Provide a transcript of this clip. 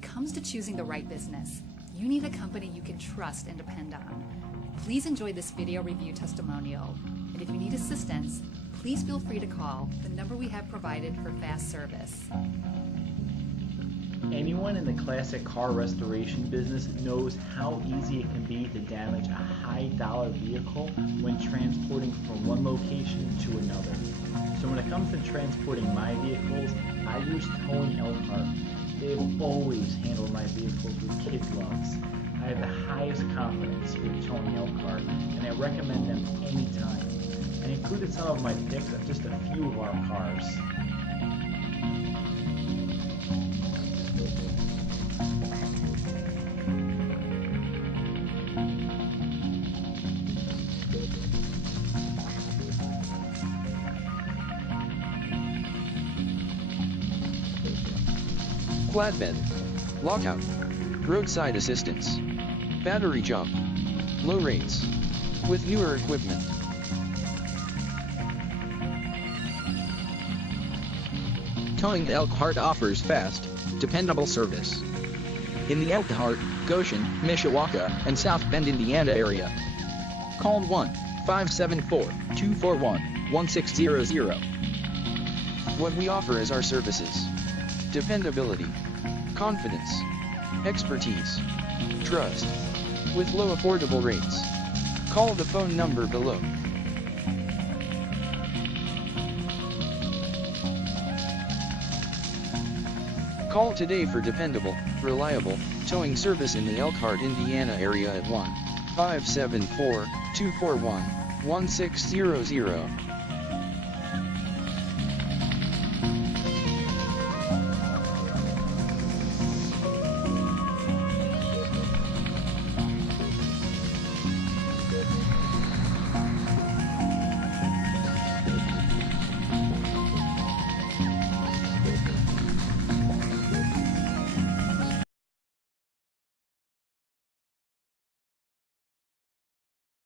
it comes to choosing the right business, you need a company you can trust and depend on. Please enjoy this video review testimonial, and if you need assistance, please feel free to call the number we have provided for fast service. Anyone in the classic car restoration business knows how easy it can be to damage a high-dollar vehicle when transporting from one location to another. So when it comes to transporting my vehicles, I use Towing Elkhart. They have always handled my vehicles with kid gloves. I have the highest confidence with Towing Elkhart, and I recommend them anytime. I included some of my picks of just a few of our cars. Flatbed, lockout, roadside assistance, battery jump, low rates, with newer equipment. Towing Elkhart offers fast, dependable service. In the Elkhart, Goshen, Mishawaka, and South Bend, Indiana area. Call 1-574-241-1600. What we offer is our services: dependability, confidence, expertise, trust, with low affordable rates. Call the phone number below. Call today for dependable, reliable, towing service in the Elkhart, Indiana area at 1-574-241-1600.